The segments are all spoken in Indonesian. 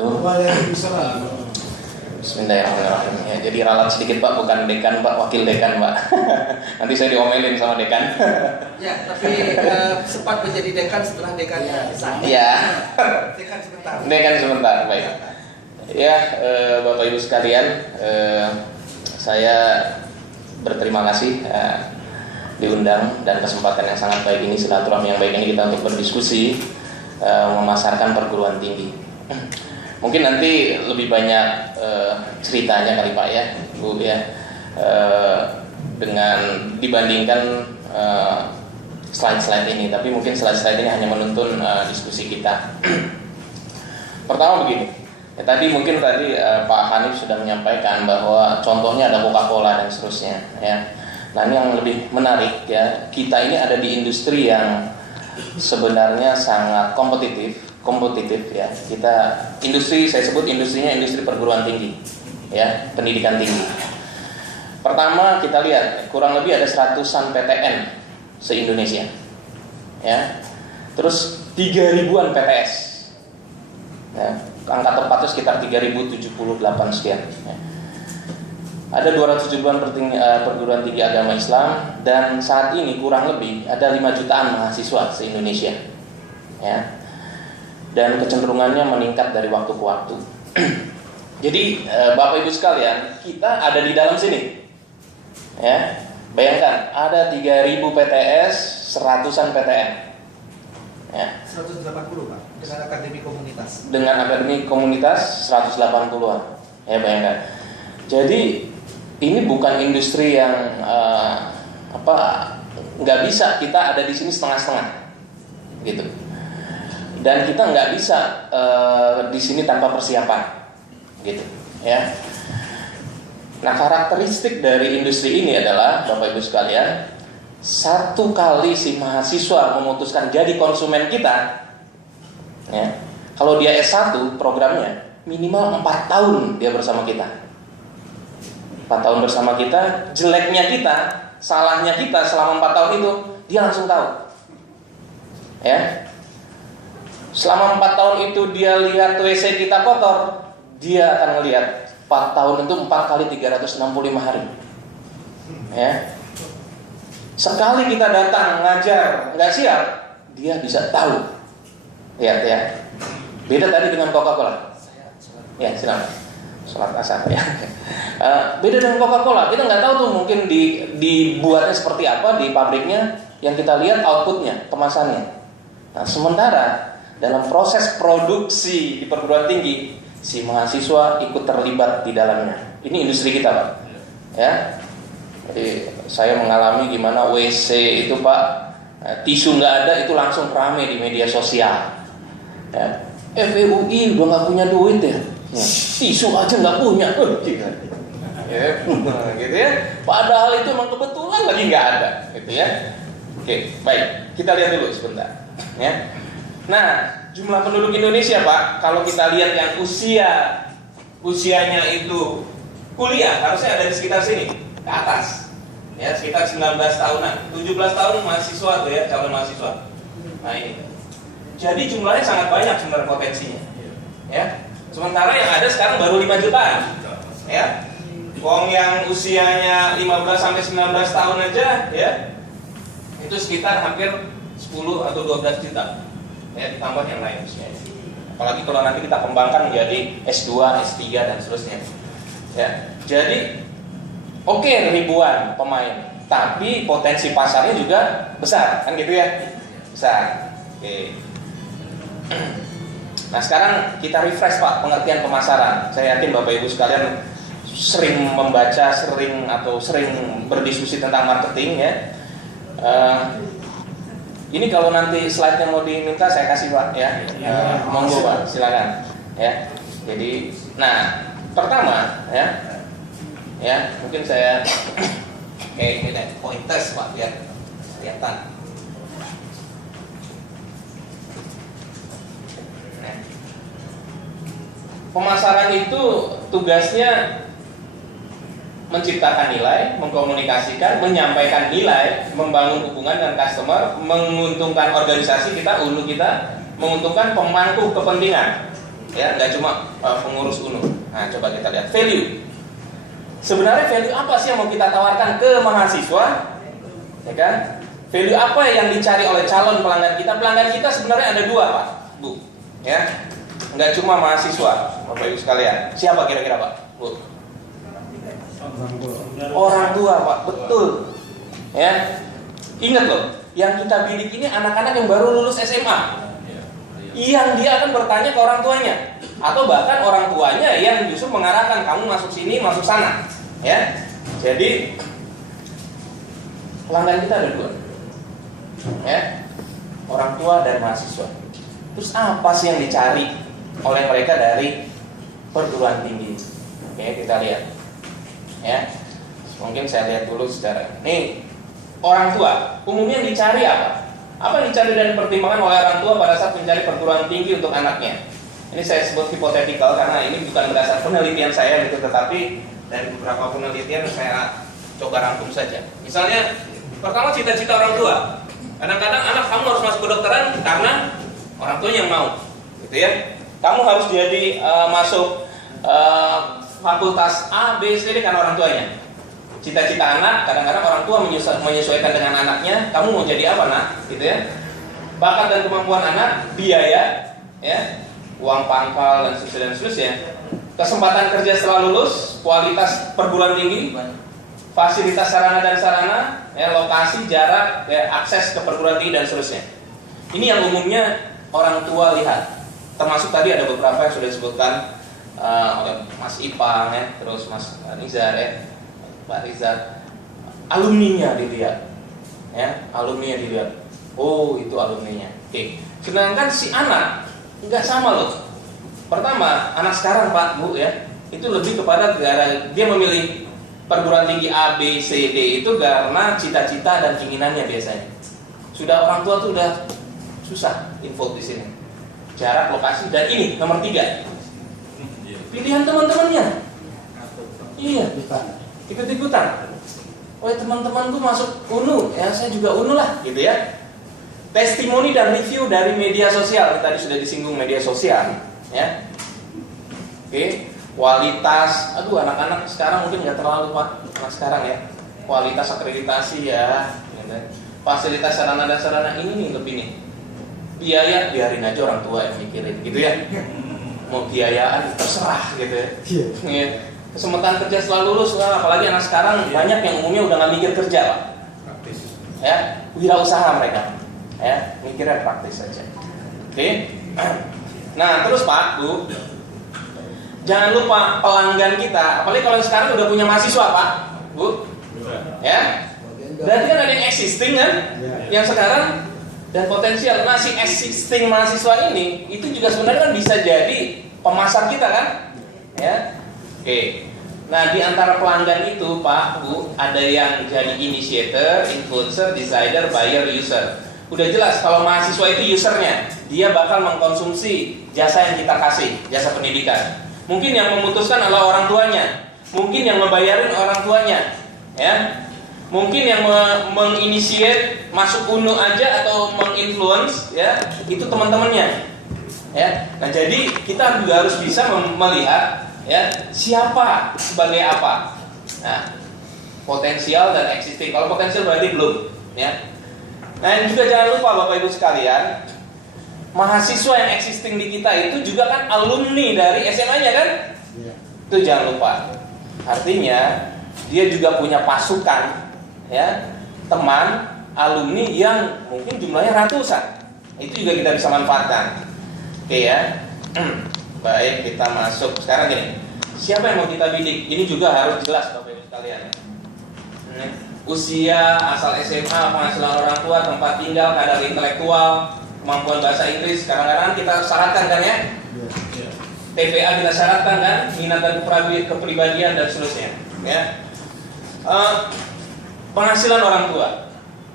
wabarakatuh. Waalaikumsalam. Bismillahirrahmanirrahim. Ya, jadi ralat sedikit Pak, bukan dekan Pak, wakil dekan Pak. Nanti saya diomelin sama dekan. Ya, tapi sempat menjadi dekan setelah dekannya disahkan. Iya. Dekan sebentar. Dekan sebentar, baik. Ya, Bapak Ibu sekalian, saya berterima kasih diundang dan kesempatan yang sangat baik ini, silaturahmi yang baik ini kita untuk berdiskusi memasarkan perguruan tinggi. Mungkin nanti lebih banyak ceritanya kali Pak ya, Bu ya, dengan dibandingkan slide-slide ini. Tapi mungkin slide-slide ini hanya menuntun diskusi kita. Pertama begini, ya, tadi Pak Hanif sudah menyampaikan bahwa contohnya ada Coca-Cola dan seterusnya. Ya. Nah ini yang lebih menarik ya, kita ini ada di industri yang sebenarnya sangat kompetitif ya. Kita industri, saya sebut industrinya industri perguruan tinggi ya, pendidikan tinggi. Pertama kita lihat kurang lebih ada 100-an PTN se-Indonesia ya. Terus 3.000-an PTS ya. Angka tepatnya sekitar 3.078 sekian ya. Ada 207-an perguruan tinggi agama Islam, dan saat ini kurang lebih ada 5 jutaan mahasiswa se-Indonesia ya. Dan kecenderungannya meningkat dari waktu ke waktu. Jadi Bapak Ibu sekalian, kita ada di dalam sini ya. Bayangkan ada 3.000 PTS, 100-an PTN ya. 180 Pak, dengan akademi komunitas. Dengan akademi komunitas 180-an ya, bayangkan. Jadi ini bukan industri yang nggak bisa kita ada di sini setengah-setengah gitu. Dan kita nggak bisa di sini tanpa persiapan, gitu, ya. Nah, karakteristik dari industri ini adalah Bapak Ibu sekalian, satu kali si mahasiswa memutuskan jadi konsumen kita, ya. Kalau dia S1 programnya minimal 4 tahun dia bersama kita, 4 tahun bersama kita. Jeleknya kita, salahnya kita selama 4 tahun itu dia langsung tahu, ya. Selama 4 tahun itu dia lihat WC kita kotor, dia akan melihat 4 tahun itu 4 kali 365 hari ya. Sekali kita datang ngajar nggak siap, dia bisa tahu. Lihat ya, beda tadi dengan Coca-Cola ya, silakan sholat asar ya. Beda dengan Coca-Cola, kita nggak tahu tuh mungkin dibuatnya seperti apa di pabriknya, yang kita lihat outputnya, kemasannya. Nah, sementara dalam proses produksi di perguruan tinggi, si mahasiswa ikut terlibat di dalamnya. Ini industri kita Pak ya. Jadi saya mengalami gimana WC itu Pak, tisu nggak ada itu langsung rame di media sosial ya. FEUI udah nggak punya duit ya, tisu aja nggak punya ya, gitu ya. Padahal itu emang kebetulan lagi nggak ada gitu ya. Oke, baik, kita lihat dulu sebentar ya. Nah, jumlah penduduk Indonesia Pak, kalau kita lihat yang usianya itu kuliah, harusnya ada di sekitar sini, ke atas ya, sekitar 19 tahunan, 17 tahun mahasiswa tuh ya, calon mahasiswa. Nah ini, jadi jumlahnya sangat banyak sebenarnya potensinya ya. Sementara yang ada sekarang baru 5 jutaan ya. Wong yang usianya 15 sampai 19 tahun aja ya, itu sekitar hampir 10 atau 12 juta ya, ditambah yang lain sebenarnya. Apalagi kalau nanti kita kembangkan menjadi S2, S3 dan seterusnya ya. Jadi oke, ribuan pemain, tapi potensi pasarnya juga besar kan gitu ya, besar. Oke. Nah sekarang kita refresh Pak pengertian pemasaran. Saya yakin Bapak Ibu sekalian sering membaca, sering berdiskusi tentang marketing ya. Ini kalau nanti slide-nya mau diminta saya kasih Pak ya. Monggo Pak, silakan ya. Jadi, nah pertama ya mungkin saya ini deh pointers Pak biar kelihatan. Pemasaran itu tugasnya menciptakan nilai, mengkomunikasikan, menyampaikan nilai, membangun hubungan dengan customer, menguntungkan organisasi kita, ulu kita, menguntungkan pemangku kepentingan. ya, nggak cuma pengurus UNU. Nah, coba kita lihat value. Sebenarnya value apa sih yang mau kita tawarkan ke mahasiswa? Ya kan? Value apa yang dicari oleh calon pelanggan kita? Pelanggan kita sebenarnya ada dua, Pak, Bu. Ya, nggak cuma mahasiswa, Bapak Ibu sekalian. Siapa kira-kira, Pak, Bu? Orang tua, Pak, betul. Ya, ingat loh, yang kita bidik ini anak-anak yang baru lulus SMA. Yang dia akan bertanya ke orang tuanya, atau bahkan orang tuanya yang justru mengarahkan kamu masuk sini, masuk sana, ya. Jadi pelanggan kita ada dua, ya, orang tua dan mahasiswa. Terus apa sih yang dicari oleh mereka dari perguruan tinggi? Oke, kita lihat, ya. Mungkin saya lihat dulu secara nih, orang tua umumnya yang dicari apa? Apa yang dicari dan pertimbangan oleh orang tua pada saat mencari perguruan tinggi untuk anaknya? Ini saya sebut hipotetikal karena ini bukan berdasar penelitian saya gitu, tetapi dari beberapa penelitian saya coba rangkum saja. Misalnya, pertama cita-cita orang tua. Kadang-kadang anak kamu harus masuk kedokteran karena orang tuanya yang mau, gitu ya. Kamu harus jadi masuk fakultas A, B, C karena orang tuanya. Cita-cita anak, kadang-kadang orang tua menyesuaikan dengan anaknya. Kamu mau jadi apa, nak? Gitu ya. Bakat dan kemampuan anak, biaya, ya, uang pangkal dan seterusnya. Kesempatan kerja setelah lulus, kualitas perguruan tinggi, fasilitas sarana dan sarana, ya, lokasi, jarak, ya, akses ke perguruan tinggi dan seterusnya. Ini yang umumnya orang tua lihat. Termasuk tadi ada beberapa yang sudah disebutkan oleh Mas Ipang, ya, terus Mas Nizar, ya, Pak Rizal, alumninya dilihat, ya, alumninya dilihat. Oh, itu alumninya. Oke. Sedangkan si anak nggak sama loh. Pertama, anak sekarang, Pak, Bu, ya, itu lebih kepada dia memilih perguruan tinggi A, B, C, D itu karena cita-cita dan keinginannya biasanya. Sudah orang tua tuh udah susah info di sini. Jarak, lokasi, dan ini nomor 3. Pilihan teman-temannya. Iya. Ikut-ikutan. Oh, teman-temanku masuk UNU, ya saya juga UNU lah, gitu ya. Testimoni dan review dari media sosial, tadi sudah disinggung media sosial, ya. Oke, kualitas, anak-anak sekarang mungkin nggak terlalu, Pak, anak sekarang ya. Kualitas akreditasi ya, gitu. Fasilitas sarana dan sarana ini nih lebih nih. Biaya biarin aja orang tua yang mikirin, gitu ya. Mau biayaan terserah, gitu ya. Iya. Kesempatan kerja setelah lulus, apalagi anak sekarang banyak yang umumnya udah nggak mikir kerja, Pak. Praktis. Ya, wirausaha mereka, ya, mikirnya praktis saja. Oke. Nah, terus Pak, Bu, jangan lupa pelanggan kita, apalagi kalau sekarang udah punya mahasiswa, Pak, Bu, ya. Berarti kan ada yang existing kan, yang sekarang dan potensial. Nah, si existing mahasiswa ini itu juga sebenarnya kan bisa jadi pemasar kita kan, ya. Oke, nah di antara pelanggan itu, Pak, Bu, ada yang jadi initiator, influencer, decider, buyer, user. Udah jelas kalau mahasiswa itu usernya, dia bakal mengkonsumsi jasa yang kita kasih, jasa pendidikan. Mungkin yang memutuskan adalah orang tuanya, mungkin yang membayarin orang tuanya, ya. Mungkin yang menginisiat masuk UNU aja atau menginfluence, ya, itu teman-temannya, ya. Nah, jadi kita juga harus bisa melihat, ya, siapa sebagai apa. Nah, potensial dan existing. Kalau potensial berarti belum, ya. Nah, juga jangan lupa Bapak Ibu sekalian, mahasiswa yang existing di kita itu juga kan alumni dari SMA-nya kan? Itu jangan lupa. Artinya dia juga punya pasukan, ya, teman alumni yang mungkin jumlahnya ratusan. Itu juga kita bisa manfaatkan. Oke, ya. Baik, kita masuk sekarang gini. Siapa yang mau kita bidik? Ini juga harus jelas Bapak Ibu sekalian. Usia, asal SMA, penghasilan orang tua, tempat tinggal, kadar intelektual, kemampuan bahasa Inggris. Kadang-kadang kita syaratkan kan ya? TPA kita syaratkan kan, minat dan kepribadian dan seterusnya. Ya. Penghasilan orang tua.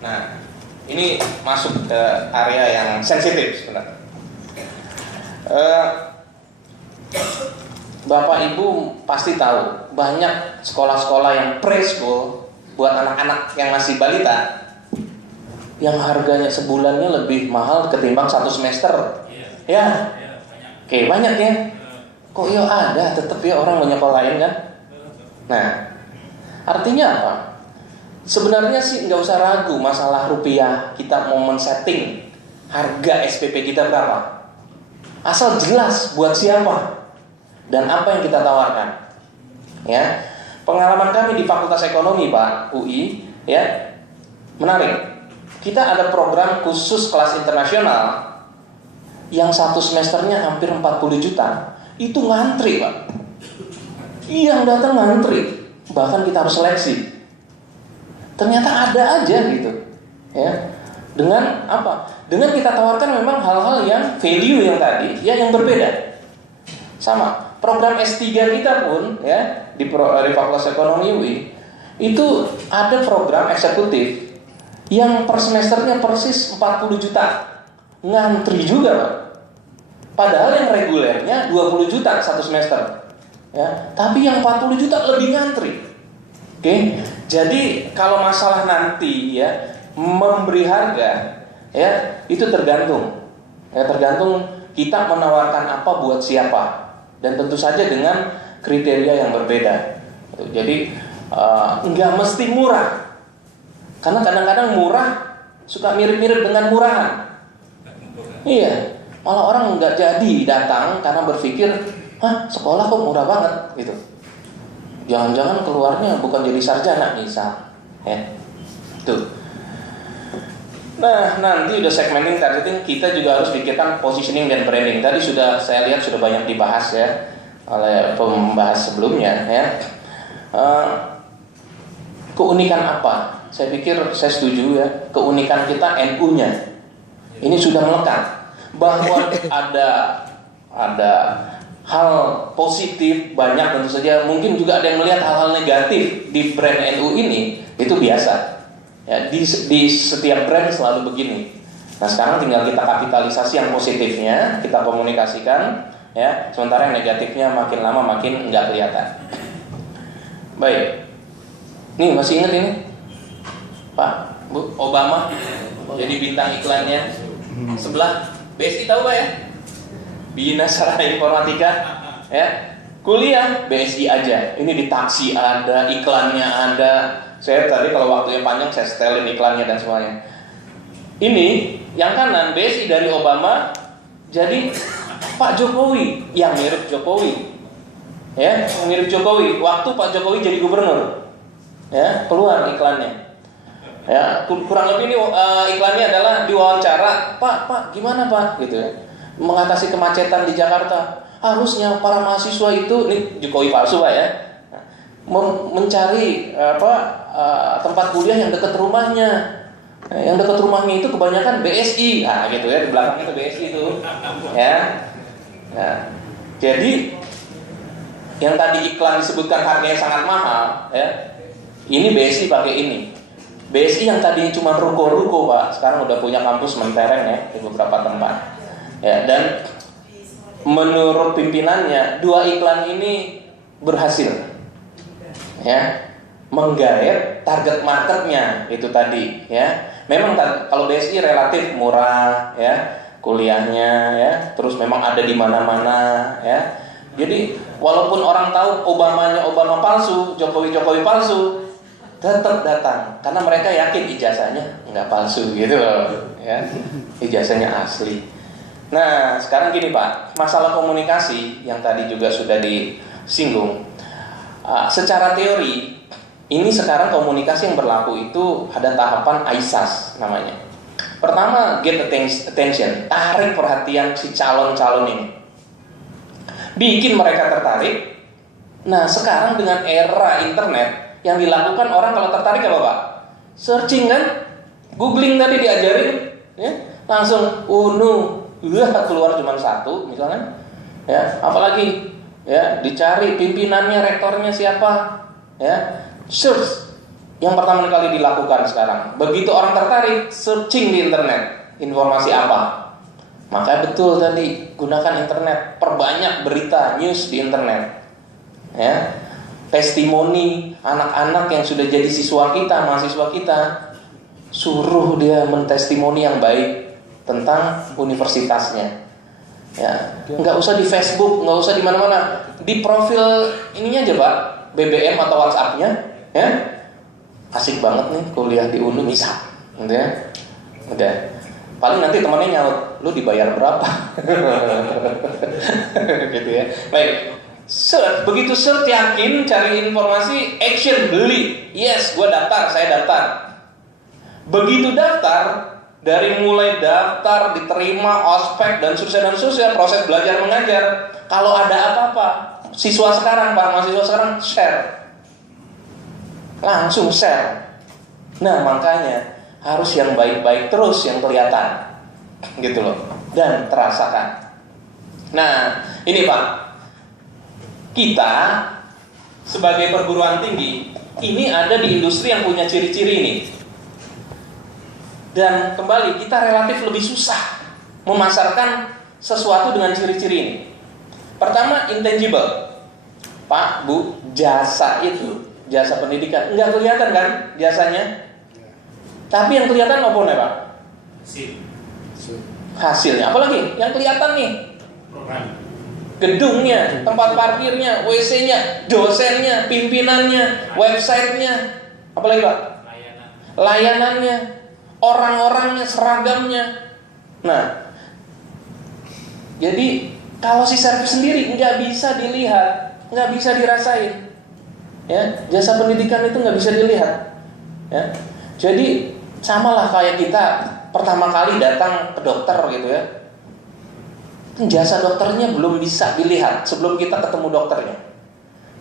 Nah, ini masuk ke area yang sensitif sebenarnya. Bapak Ibu pasti tahu banyak sekolah-sekolah yang preschool buat anak-anak yang masih balita yang harganya sebulannya lebih mahal ketimbang satu semester. Ya. Oke, banyak ya. Kok ya ada tetap ya orang menyekolahin kan? Nah, artinya apa? Sebenarnya sih nggak usah ragu masalah rupiah. Kita mau men-setting harga SPP kita berapa. Asal jelas buat siapa dan apa yang kita tawarkan. Ya, pengalaman kami di Fakultas Ekonomi Pak UI, ya menarik. Kita ada program khusus kelas internasional yang satu semesternya hampir 40 juta. Itu ngantri Pak. Yang datang ngantri. Bahkan kita harus seleksi. Ternyata ada aja gitu. Ya. Dengan apa? Dengan kita tawarkan memang hal-hal yang value yang tadi, ya yang berbeda. Sama. Program S3 kita pun ya di Fakultas Ekonomi UI itu ada program eksekutif yang per semesternya persis 40 juta. Ngantri juga Pak. Padahal yang regulernya 20 juta satu semester. Ya, tapi yang 40 juta lebih ngantri. Oke. Jadi kalau masalah nanti ya memberi harga ya itu tergantung. Ya tergantung kita menawarkan apa buat siapa. Dan tentu saja dengan kriteria yang berbeda. Jadi nggak mesti murah. Karena kadang-kadang murah suka mirip-mirip dengan murahan. Iya, malah orang nggak jadi datang karena berpikir, sekolah kok murah banget gitu. Jangan-jangan keluarnya bukan jadi sarjana misal, ya. Tuh. Nah, nanti udah segmenting targeting, kita juga harus pikirkan positioning dan branding. Tadi sudah saya lihat sudah banyak dibahas ya oleh pembahas sebelumnya, ya. Keunikan apa? Saya pikir saya setuju ya. Keunikan kita NU-nya ini sudah melekat. Bahwa ada hal positif banyak tentu saja. Mungkin juga ada yang melihat hal-hal negatif di brand NU ini. Itu biasa. Ya, di setiap brand selalu begini. Nah sekarang tinggal kita kapitalisasi yang positifnya, kita komunikasikan. Ya, sementara yang negatifnya makin lama makin nggak kelihatan. Baik. Nih masih ingat ini Pak, Bu, Obama jadi bintang iklannya sebelah BSI tahu Pak ya? Bina Sarana Informatika ya. Kuliah BSI aja. Ini di taksi ada, iklannya ada. Saya tadi kalau waktunya panjang saya setelin iklannya dan semuanya. Ini yang kanan BSI dari Obama jadi Pak Jokowi yang mirip Jokowi. Ya, yang mirip Jokowi waktu Pak Jokowi jadi gubernur. Ya, keluar iklannya. Ya, kurang lebih ini iklannya adalah diwawancara, Pak, gimana Pak, gitu ya. Mengatasi kemacetan di Jakarta. Harusnya para mahasiswa itu, ini Jokowi palsu Pak ya, mencari tempat kuliah yang dekat rumahnya. Yang dekat rumahnya itu kebanyakan BSI, nah gitu ya, di belakang itu BSI itu, ya. Nah, jadi yang tadi iklan disebutkan harganya sangat mahal, ya. Ini BSI pakai ini. BSI yang tadinya cuma ruko-ruko Pak, sekarang udah punya kampus mentereng ya di beberapa tempat. Ya, dan menurut pimpinannya dua iklan ini berhasil. Ya, menggait target marketnya itu tadi. Ya, memang kalau BSI relatif murah, ya kuliahnya, ya terus memang ada di mana-mana, ya. Jadi walaupun orang tahu Obama palsu, Jokowi palsu, tetap datang karena mereka yakin ijazahnya nggak palsu gitu loh, ya ijazahnya asli. Nah sekarang gini Pak, masalah komunikasi yang tadi juga sudah disinggung. Secara teori ini sekarang komunikasi yang berlaku itu ada tahapan ISAS namanya. Pertama get attention, tarik perhatian si calon-calon ini, bikin mereka tertarik. Nah sekarang dengan era internet yang dilakukan orang kalau tertarik apa Pak? Searching kan? Googling tadi diajarin, ya langsung keluar cuma satu misalnya, ya apalagi ya dicari pimpinannya, rektornya siapa, ya search yang pertama kali dilakukan sekarang. Begitu orang tertarik, searching di internet informasi apa, maka betul tadi gunakan internet, perbanyak berita news di internet, ya. Testimoni anak-anak yang sudah jadi siswa kita, mahasiswa kita, suruh dia mentestimoni yang baik tentang universitasnya. Ya, nggak usah di Facebook, nggak usah di mana-mana, di profil ininya aja Pak, BBM atau WhatsApp-nya, ya. Asik banget nih kuliah di UNU bisa, gitu ya. Udah. Paling nanti temannya nyaut, lu dibayar berapa? Gitu ya. Baik. Search, begitu search yakin, cari informasi, action, beli. Yes, gue daftar, saya daftar. Begitu daftar, dari mulai daftar, diterima, ospek, dan seterusnya, proses belajar mengajar. Kalau ada apa-apa, siswa sekarang, Pak, mahasiswa sekarang, share. Langsung share. Nah, makanya harus yang baik-baik terus yang kelihatan. Gitu loh. Dan terasakan. Nah, ini Pak. Kita sebagai perguruan tinggi, ini ada di industri yang punya ciri-ciri ini. Dan kembali kita relatif lebih susah memasarkan sesuatu dengan ciri-ciri ini. Pertama, intangible. Pak, Bu, jasa itu, jasa pendidikan, nggak kelihatan kan jasanya? Tapi yang kelihatan apa nih Pak? Hasilnya. Apalagi yang kelihatan nih? Gedungnya, tempat parkirnya, WC-nya, dosennya, pimpinannya, websitenya. Apalagi Pak? Layanannya. Orang-orangnya, seragamnya. Nah, jadi kalau si servis sendiri nggak bisa dilihat, nggak bisa dirasain, ya, jasa pendidikan itu nggak bisa dilihat, ya. Jadi samalah kayak kita pertama kali datang ke dokter gitu ya, jasa dokternya belum bisa dilihat sebelum kita ketemu dokternya,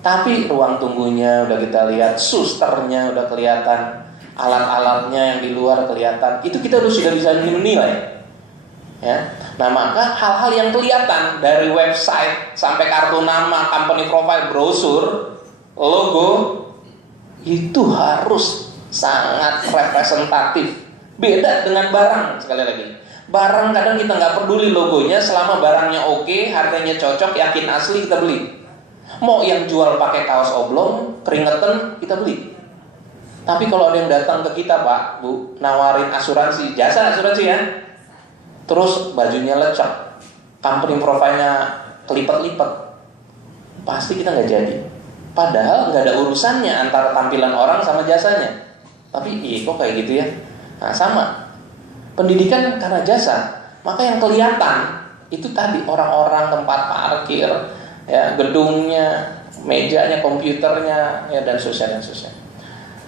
tapi ruang tunggunya udah kita lihat, susternya udah kelihatan, alat-alatnya yang di luar kelihatan, itu kita sudah bisa menilai, ya. Nah, maka hal-hal yang kelihatan dari website sampai kartu nama, company profile, brosur, logo, itu harus sangat representatif. Beda dengan barang, sekali lagi. Barang kadang kita nggak peduli logonya, selama barangnya oke, harganya cocok, yakin asli, kita beli. Mau yang jual pakai kaos oblong, keringetan, kita beli. Tapi kalau ada yang datang ke kita Pak, Bu, nawarin asuransi, jasa asuransi ya, terus bajunya lecek, company profile-nya kelipet-lipet, pasti kita nggak jadi. Padahal nggak ada urusannya antara tampilan orang sama jasanya. Tapi iya kok kayak gitu ya. Nah, sama pendidikan karena jasa, maka yang kelihatan itu tadi orang-orang, tempat parkir, ya, gedungnya, mejanya, komputernya, ya, dan seterusnya.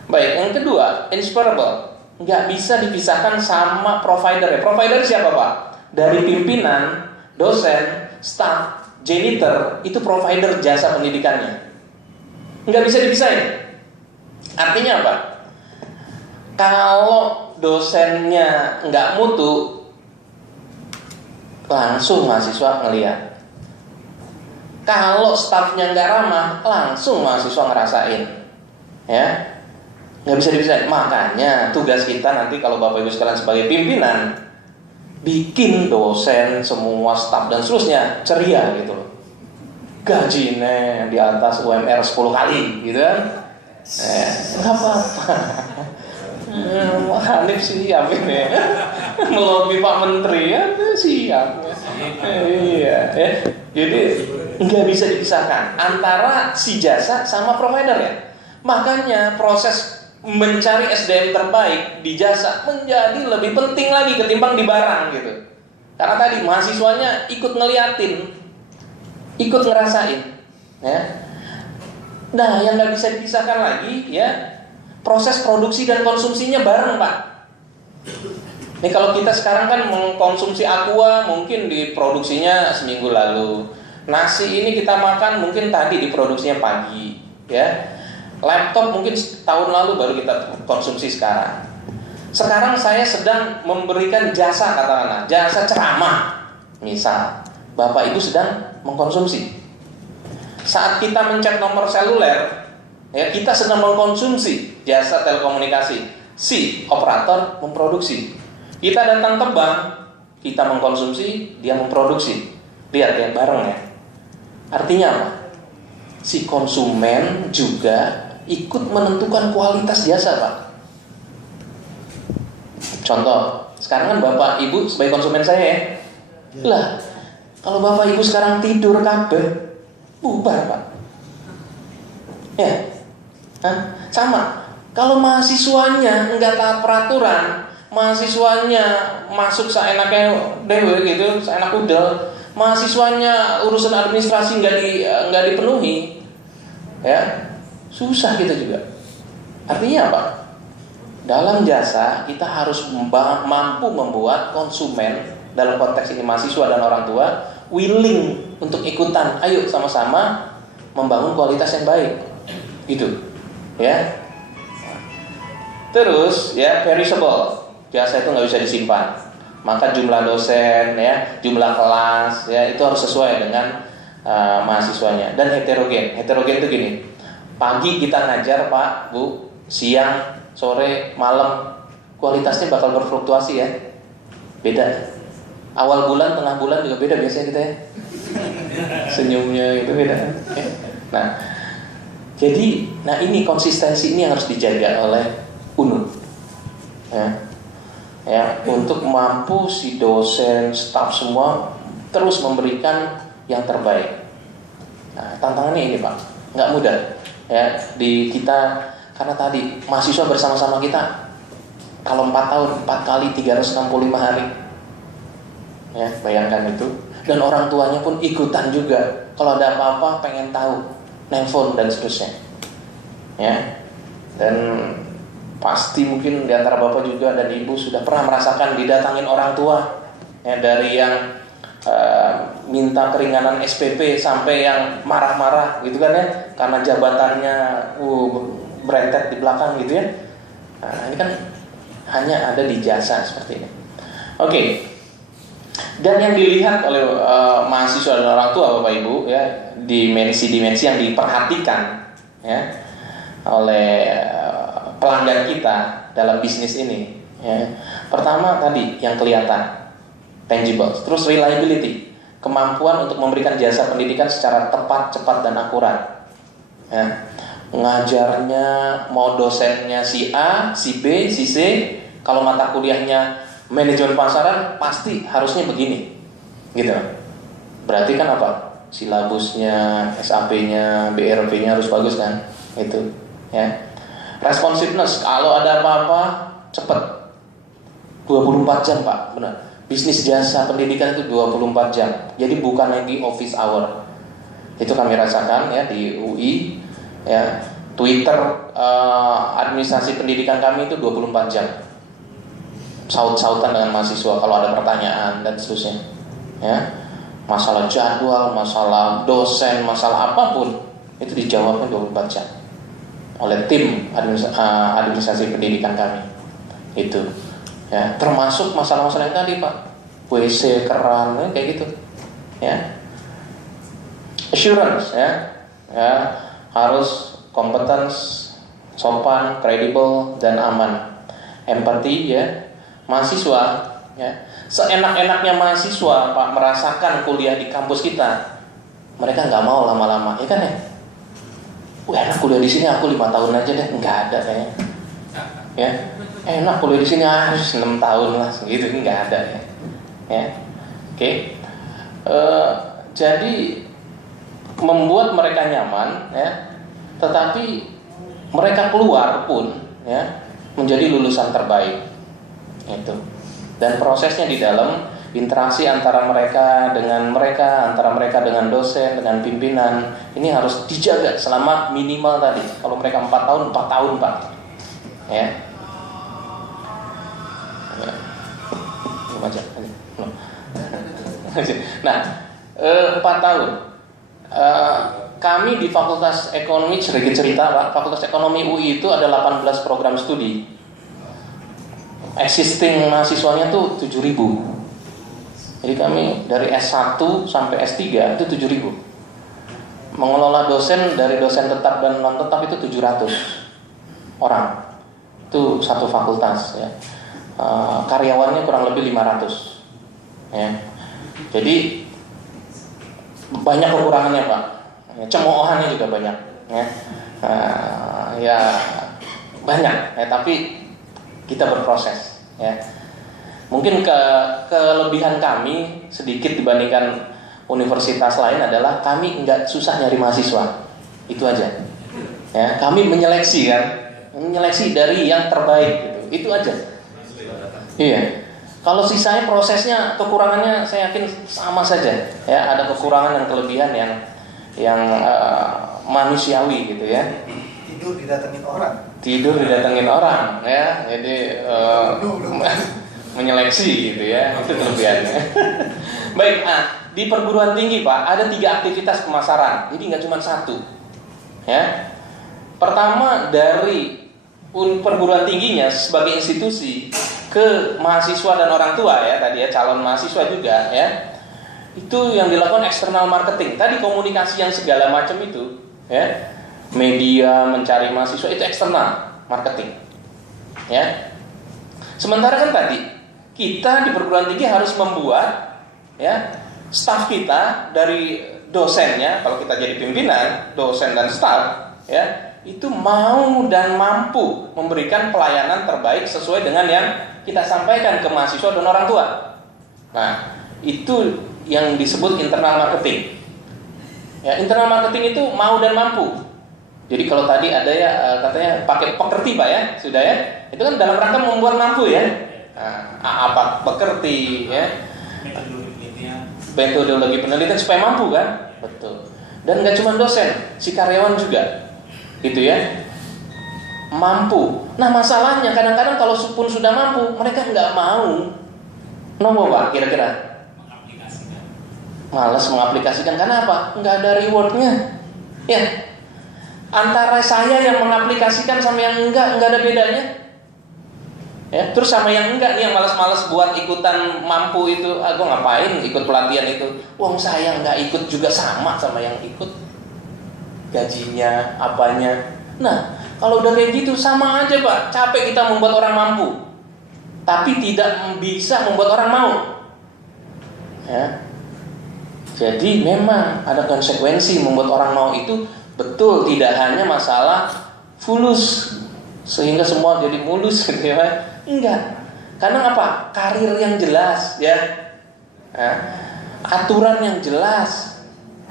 Baik, yang kedua, inseparable, nggak bisa dipisahkan sama provider ya. Provider siapa Pak? Dari pimpinan, dosen, staff, janitor, itu provider jasa pendidikannya. Nggak bisa dipisahin. Artinya apa? Kalau dosennya nggak mutu, langsung mahasiswa ngeliat. Kalau stafnya nggak ramah, langsung mahasiswa ngerasain, ya. Nggak bisa dipisahin. Makanya tugas kita nanti kalau Bapak Ibu sekalian sebagai pimpinan, bikin dosen, semua staf dan seterusnya ceria gitu loh. Gajinya di atas UMR 10 kali gitu kan. Nggak apa-apa. Hanif siap ini. Melobi Pak Menteri ya, siap. Iya, ya. Jadi nggak bisa dipisahkan antara si jasa sama provider ya. Makanya proses mencari SDM terbaik di jasa menjadi lebih penting lagi ketimbang di barang gitu. Karena tadi mahasiswanya ikut ngeliatin, ikut ngerasain, ya. Nah, yang nggak bisa dipisahkan lagi ya, proses produksi dan konsumsinya bareng Pak. Nih kalau kita sekarang kan mengkonsumsi aqua mungkin diproduksinya seminggu lalu, nasi ini kita makan mungkin tadi diproduksinya pagi, ya. Laptop mungkin tahun lalu baru kita konsumsi sekarang. Sekarang saya sedang memberikan jasa, katakanlah jasa ceramah. Misal Bapak Ibu sedang mengkonsumsi. Saat kita mencet nomor seluler, ya, kita sedang mengkonsumsi jasa telekomunikasi. Si operator memproduksi. Kita datang ke bank, kita mengkonsumsi, dia memproduksi. Lihat ya, bareng ya. Artinya apa? Si konsumen juga ikut menentukan kualitas jasa Pak. Contoh, sekarang kan Bapak Ibu sebagai konsumen saya ya. Lah, Kalau Bapak Ibu sekarang tidur kabeh, bubar Pak. Ya, sama. Kalau mahasiswanya nggak taat peraturan, mahasiswanya masuk seenaknya dewe gitu, seenak udel, mahasiswanya urusan administrasi nggak dipenuhi, ya susah kita juga. Artinya apa? Dalam jasa kita harus mampu membuat konsumen, dalam konteks ini mahasiswa dan orang tua, willing untuk ikutan. Ayo sama-sama membangun kualitas yang baik, gitu, ya. Terus ya perishable, jasa itu nggak bisa disimpan. Maka jumlah dosen, ya, jumlah kelas, ya itu harus sesuai dengan mahasiswanya. Dan heterogen. Heterogen itu gini, pagi kita ngajar Pak, Bu, siang, sore, malam, kualitasnya bakal berfluktuasi ya, beda. Awal bulan, tengah bulan juga beda biasanya kita ya. Senyumnya itu beda. Nah, jadi, ini konsistensi ini yang harus dijaga oleh UNUD. Ya, untuk mampu si dosen, staf semua terus memberikan yang terbaik. Nah, tantangannya ini Pak, nggak mudah. Ya, di kita karena tadi mahasiswa bersama-sama kita, kalau 4 tahun 4 kali 365 hari. Ya, bayangkan itu. Dan orang tuanya pun ikutan juga. Kalau ada apa-apa pengen tahu, nelpon dan seterusnya. Ya. Dan pasti mungkin di antara Bapak juga dan Ibu sudah pernah merasakan didatangin orang tua, ya, dari yang minta keringanan SPP sampai yang marah-marah gitu kan ya, karena jabatannya berentet di belakang gitu ya. Nah, ini kan hanya ada di jasa seperti ini. Oke. Dan yang dilihat oleh mahasiswa dan orang tua Bapak Ibu ya, dimensi-dimensi yang diperhatikan ya oleh pelanggan kita dalam bisnis ini ya. Pertama tadi yang kelihatan, tangible. Terus reliability, kemampuan untuk memberikan jasa pendidikan secara tepat, cepat, dan akurat ya. Ngajarnya mau dosennya si A, si B, si C, kalau mata kuliahnya manajemen pasaran pasti harusnya begini gitu. Berarti kan apa? Silabusnya, SAP-nya, BRP-nya harus bagus kan? Itu ya. Responsiveness, kalau ada apa-apa cepat, 24 jam Pak, benar. Bisnis jasa pendidikan itu 24 jam. Jadi bukan lagi office hour. Itu kami rasakan ya di UI ya. Twitter administrasi pendidikan kami itu 24 jam. Saut-sautan dengan mahasiswa kalau ada pertanyaan dan seterusnya. Ya. Masalah jadwal, masalah dosen, masalah apapun itu dijawabnya 24 jam oleh tim administrasi pendidikan kami. Itu ya, termasuk masalah-masalah yang tadi Pak, WC, keran, kayak gitu ya. Assurance ya, harus kompetens, sopan, kredibel, dan aman. Empati ya, mahasiswa ya, seenak-enaknya mahasiswa Pak merasakan kuliah di kampus kita, mereka nggak mau lama-lama ya kan ya. Enak kuliah di sini, aku 5 tahun aja deh, nggak ada kayaknya. Ya, enak kuliah di sini harus 6 tahun lah, gitu nggak ada ya. Ya, oke. Jadi membuat mereka nyaman, ya, tetapi mereka keluar pun, ya, menjadi lulusan terbaik. Itu. Dan prosesnya di dalam interaksi antara mereka, antara mereka dengan dosen, dengan pimpinan, ini harus dijaga selama minimal tadi. Kalau mereka 4 tahun, 4 tahun Pak. Ya. Nah, 4 tahun. Kami di Fakultas Ekonomi, sedikit cerita Pak, Fakultas Ekonomi UI itu ada 18 program studi. Existing mahasiswanya tuh 7.000. Jadi kami dari S1 sampai S3 itu 7.000. Mengelola dosen dari dosen tetap dan non tetap itu 700 orang. Itu satu fakultas ya. Karyawannya kurang lebih 500 ya. Jadi banyak kekurangannya Pak. Cemoohannya juga banyak ya. Ya banyak ya, tapi kita berproses ya. Mungkin kelebihan kami sedikit dibandingkan universitas lain adalah kami nggak susah nyari mahasiswa, itu aja. Ya, kami menyeleksi kan, menyeleksi dari yang terbaik gitu, itu aja. Iya. Kalau sisanya prosesnya kekurangannya saya yakin sama saja. Ya, ada kekurangan dan kelebihan yang manusiawi gitu ya. Tidur didatengin orang. Tidur didatengin orang ya, jadi menyeleksi gitu ya, itu kelebihannya. Baik, di perguruan tinggi Pak ada 3 aktivitas pemasaran, jadi nggak cuma satu. Ya, pertama dari perguruan tingginya sebagai institusi ke mahasiswa dan orang tua ya, tadi ya calon mahasiswa juga ya, itu yang dilakukan external marketing. Tadi komunikasi yang segala macam itu ya, media mencari mahasiswa itu eksternal marketing ya. Sementara kan tadi kita di perguruan tinggi harus membuat ya staf kita dari dosennya, kalau kita jadi pimpinan, dosen dan staf ya, itu mau dan mampu memberikan pelayanan terbaik sesuai dengan yang kita sampaikan ke mahasiswa dan orang tua. Nah, itu yang disebut internal marketing. Ya, internal marketing itu mau dan mampu. Jadi kalau tadi ada ya katanya pakai pekerti Pak ya, sudah ya. Itu kan dalam rangka membuat mampu ya. Nah, apa pekerti ya. Metodologi penelitian supaya mampu kan? Betul. Dan nggak cuma dosen, si karyawan juga. Gitu ya. Mampu. Nah, masalahnya kadang-kadang kalau pun sudah mampu, mereka nggak mau. Nongol Pak, kira-kira? Malas mengaplikasikan. Karena apa? Nggak ada rewardnya. Ya. Antara saya yang mengaplikasikan sama yang enggak ada bedanya. Ya, terus sama yang enggak nih, yang malas-malas buat ikutan mampu itu, gue ngapain ikut pelatihan itu? Wong saya nggak ikut juga sama yang ikut. Gajinya, apanya. Nah, kalau udah kayak gitu sama aja Pak. Capek kita membuat orang mampu, tapi tidak bisa membuat orang mau. Ya. Jadi memang ada konsekuensi membuat orang mau itu. Betul, tidak hanya masalah fulus sehingga semua jadi mulus gitu ya. Enggak. Karena apa? Karir yang jelas ya. Aturan yang jelas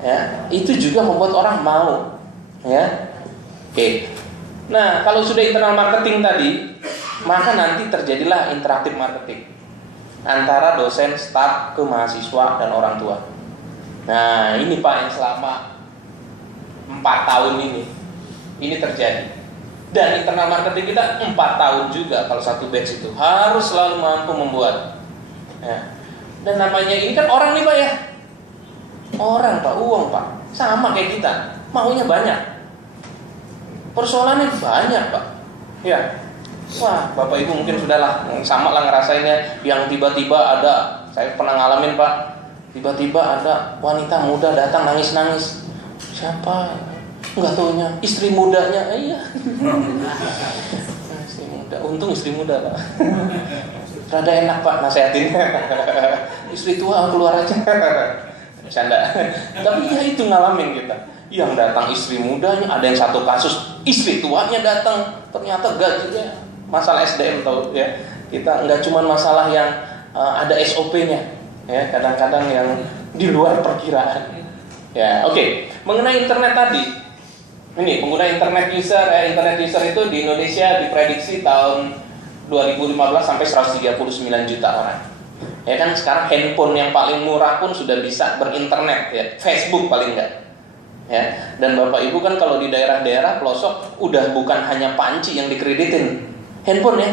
ya. Itu juga membuat orang mau ya. Oke. Nah, kalau sudah internal marketing tadi, maka nanti terjadilah interaktif marketing antara dosen, staf ke mahasiswa dan orang tua. Nah, ini Pak yang selama 4 tahun ini terjadi. Dan internal marketing kita 4 tahun juga kalau satu batch itu harus selalu mampu membuat ya. Dan namanya ini kan orang nih Pak ya. Orang Pak, uang Pak. Sama kayak kita, maunya banyak. Persoalannya banyak Pak. Ya. Wah, Bapak Ibu mungkin sudahlah sama lah ngerasainnya. Yang tiba-tiba ada, saya pernah ngalamin Pak, tiba-tiba ada wanita muda datang nangis-nangis. Siapa? Enggak taunya istri mudanya. Iya. Istri muda. Untung istri muda Pak. Rada enak Pak nasehatin. Istri tua keluar aja. Canda. Tapi ya itu ngalamin kita. Yang datang istri mudanya, ada yang satu kasus istri tuanya datang, ternyata gajinya masalah SDM tahu ya. Kita enggak cuma masalah yang ada SOP-nya ya, kadang-kadang yang di luar perkiraan. Ya, oke. Mengenai internet tadi, ini pengguna internet user itu di Indonesia diprediksi tahun 2015 sampai 139 juta orang. Ya kan sekarang handphone yang paling murah pun sudah bisa berinternet ya, Facebook paling enggak. Ya, dan Bapak Ibu kan kalau di daerah-daerah pelosok udah bukan hanya panci yang dikreditin, handphone ya.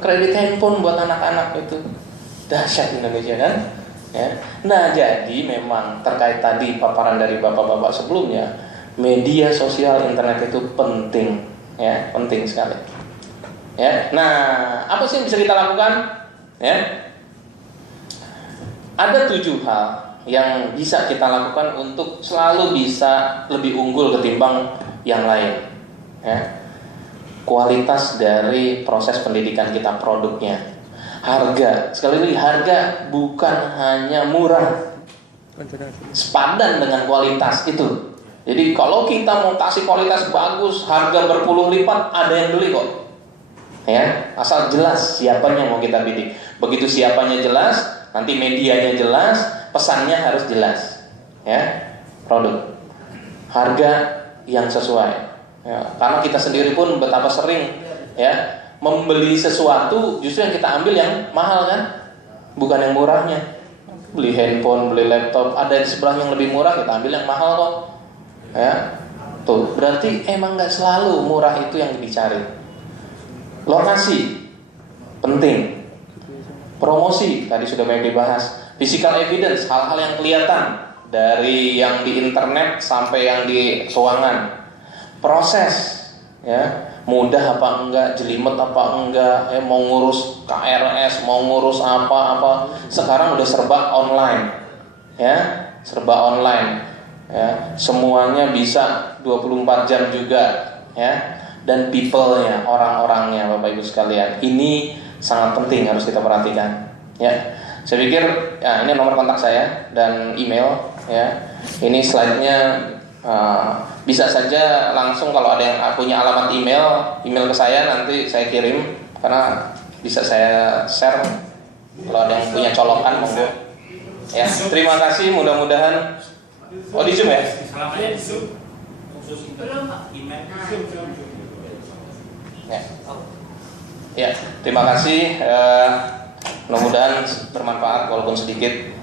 Kredit handphone buat anak-anak itu. Dahsyat Indonesia kan? Ya. Nah, jadi memang terkait tadi paparan dari bapak-bapak sebelumnya, media sosial internet itu penting, ya, penting sekali. Ya. Nah, apa sih yang bisa kita lakukan? Ya. Ada 7 hal yang bisa kita lakukan untuk selalu bisa lebih unggul ketimbang yang lain. Ya. Kualitas dari proses pendidikan kita, produknya. Harga, sekali lagi harga bukan hanya murah, sepadan dengan kualitas itu. Jadi kalau kita mau kasih kualitas bagus, harga berpuluh lipat, ada yang beli kok. Ya, asal jelas siapanya mau kita bidik. Begitu siapanya jelas, nanti medianya jelas, pesannya harus jelas, ya, produk, harga yang sesuai, ya, karena kita sendiri pun betapa sering, ya, membeli sesuatu justru yang kita ambil yang mahal kan, bukan yang murahnya. Beli handphone, beli laptop, ada di sebelah yang lebih murah, kita ambil yang mahal kok, ya, tuh berarti emang nggak selalu murah itu yang dicari. Lokasi penting, promosi tadi sudah banyak dibahas. Physical evidence, hal-hal yang kelihatan dari yang di internet sampai yang di ruangan. Proses, ya, mudah apa enggak, jelimet apa enggak, mau ngurus KRS, mau ngurus apa-apa. Sekarang udah serba online, ya, serba online, ya, semuanya bisa 24 jam juga, ya, dan people-nya, orang-orangnya, Bapak Ibu sekalian. Ini sangat penting, harus kita perhatikan, ya. Saya pikir ya, ini nomor kontak saya dan email, ya. Ini slide-nya bisa saja langsung kalau ada yang punya alamat email ke saya, nanti saya kirim karena bisa saya share kalau ada yang punya colokan, monggo. Ya, terima kasih, mudah-mudahan. Oh, di Zoom ya? Ya. Ya, terima kasih. Mudah-mudahan bermanfaat walaupun sedikit.